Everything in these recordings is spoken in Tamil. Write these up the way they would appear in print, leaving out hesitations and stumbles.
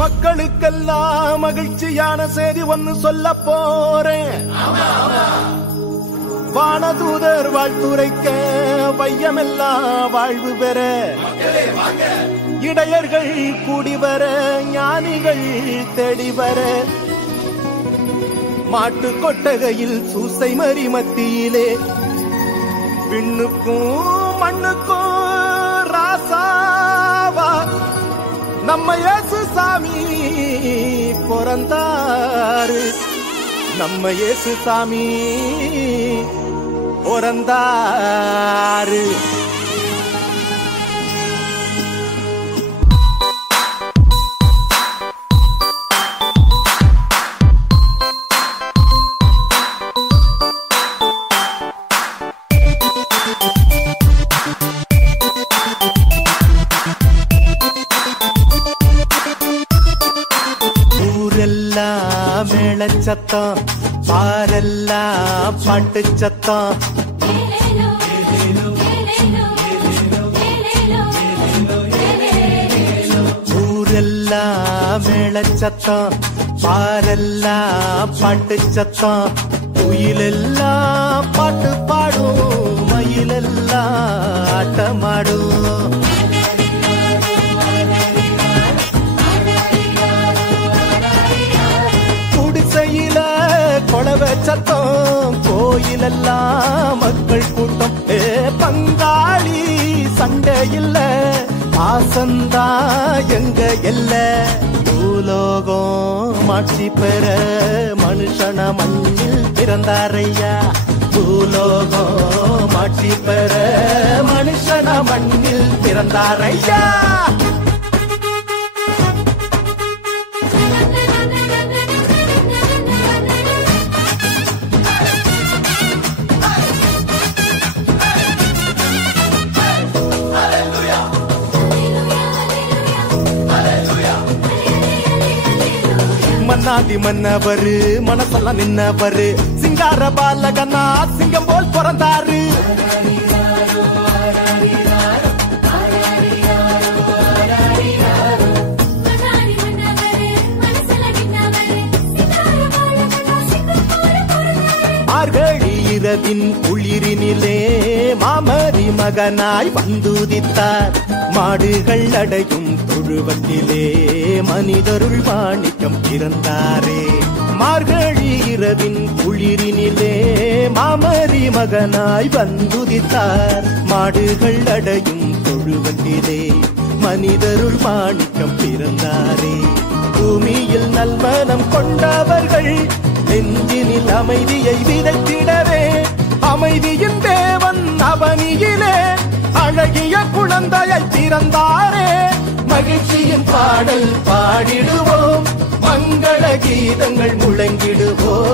மக்களுக்கெல்லாம் மகிழ்ச்சியான செய்தி ஒன்னு சொல்ல போறேன். வானதூதர் வாழ்த்துரைக்க வையமெல்லாம் வாழ்வு பெற, இடையர்கள் கூடி வர, ஞானிகள் தேடி வர, மாட்டு கொட்டகையில் சூசை மறி மத்தியிலே விண்ணுக்கும் மண்ணுக்கும் ராசாவா நம்ம இயேசு சாமி பிறந்தாரு. நம்ம இயேசு சாமி பிறந்தாரு. மேளச்சத்தம் பாரெல்லாம் பாட்டு சத்தம், ஊரெல்லாம் மேளச்சத்தம் பாரெல்லாம் பாட்டு சத்தம், குயிலெல்லாம் பாட்டு பாடும், மயிலெல்லாம் ஆட்டமாடும். கொளவ சத்தம் கோயிலெல்லாம் மக்கள் கூட்டம். பங்காளி சண்டை இல்ல, ஆசந்தா எங்க எல்ல. பூலோகம் மாட்சி பெற மனுஷன மண்ணில் பிறந்தாரையா. பூலோகம் மாட்சி பெற மனுஷன மண்ணில் பிறந்தாரையா. மன்னாதி மன்னவரு மனசெல்லாம் நின்னவரு, சிங்கார பாலகனா சிங்கம் போல் பிறந்தாரு. மார்கழி இரவின் குளிரினிலே மாமரி மகனாய் வந்துதித்தார். மாடுகள் அடையும் தொழுவத்திலே மனிதருள் மாணிக்கம் பிறந்தாரே. மார்கழி இரவின் குளிரினிலே மாமரி மகனாய் வந்துதித்தார். மாடுகள் அடையும் தொழுவத்திலே மனிதருள் மாணிக்கம் பிறந்தாரே. பூமியில் நல்மனம் கொண்டவர்கள் நெஞ்சினில் அமைதியை விதைத்திடவே, அமைதியின் தேவன் அவனியிலே அழகிய குழந்தையை பிறந்தாரே. மகிழ்ச்சியின் பாடல் பாடிடுவோம், மங்கள கீதங்கள் முழங்கிடுவோம்.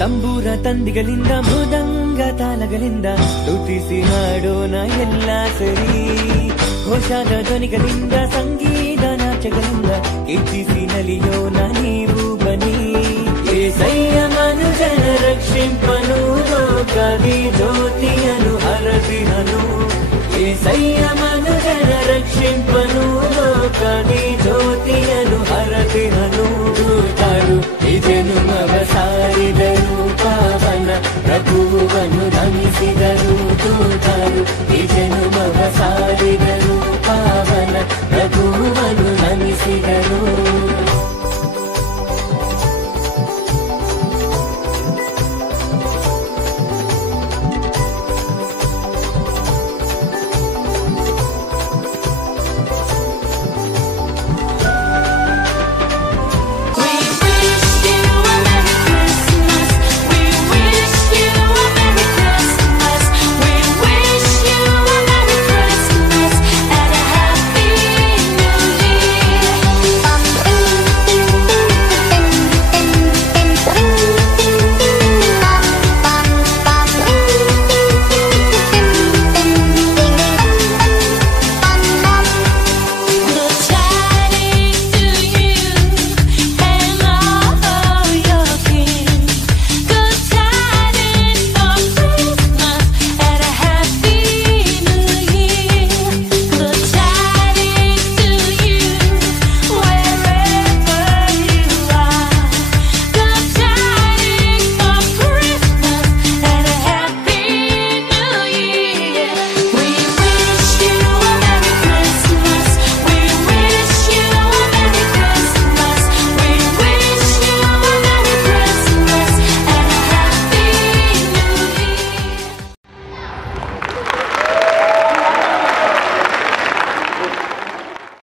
ತಂಬೂರ ತಂದಿಗಳಿಂದ ಮೃದಂಗ ತಾಳಗಳಿಂದ ಸ್ತುತಿಸಿ ಹಾಡೋಣ ಎಲ್ಲ ಸರಿ. ಘೋಷಾದ ಧ್ವನಿಗಳಿಂದ ಸಂಗೀತ ನಾಚಗಳಿಂದ ಕೀರ್ತಿಸಿ ನಲಿಯೋಣ ನೀವು ಬನ್ನಿ. ಏಸಯ್ಯ ಮನುಜನ ರಕ್ಷಿಂಪನು ಲೋಕದಿ ಜ್ಯೋತಿಯನ್ನು ಹರ ಸಿದರು ತೂತಾರು